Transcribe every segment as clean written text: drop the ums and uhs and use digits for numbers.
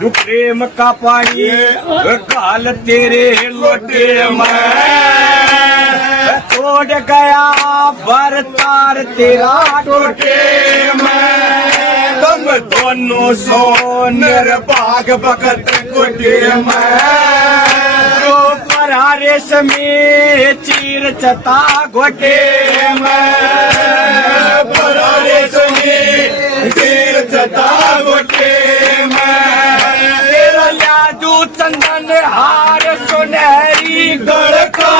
जो प्रेम का पानी काल तेरे लोटे में छोड़ गया बरतार तेरा टोटे में तुम दोनों सोनर बाग भगत कोटे में जो परारेश में चीर चता घोटे में परारेश में चीर चता घोटे जादू चंदन हार सुनहरी गड़का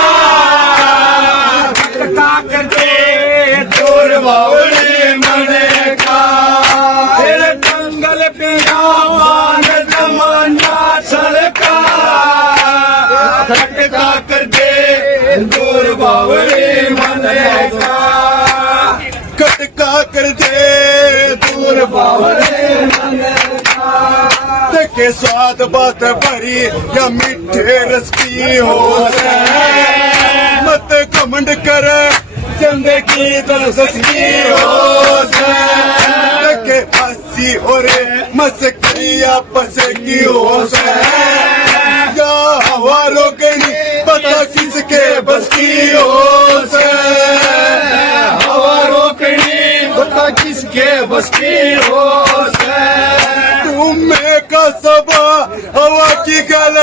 खटका कर दे चोर बावड़ी मने का फिर जंगल पे आवान जमाना सड़का खटका कर दे चोर बावड़ी मने का खटका कर दे चोर बावड़ी मने के स्वाद बात भरी या मीठे रस की हो मत घमंड कर जिंदगी दरसकी हो के हंसी और मस्करी आपस की हो या हवा रोकनी पता किसके बस की हो हवा रोकनी पता किसके बस की हो में का सबा हवा की गल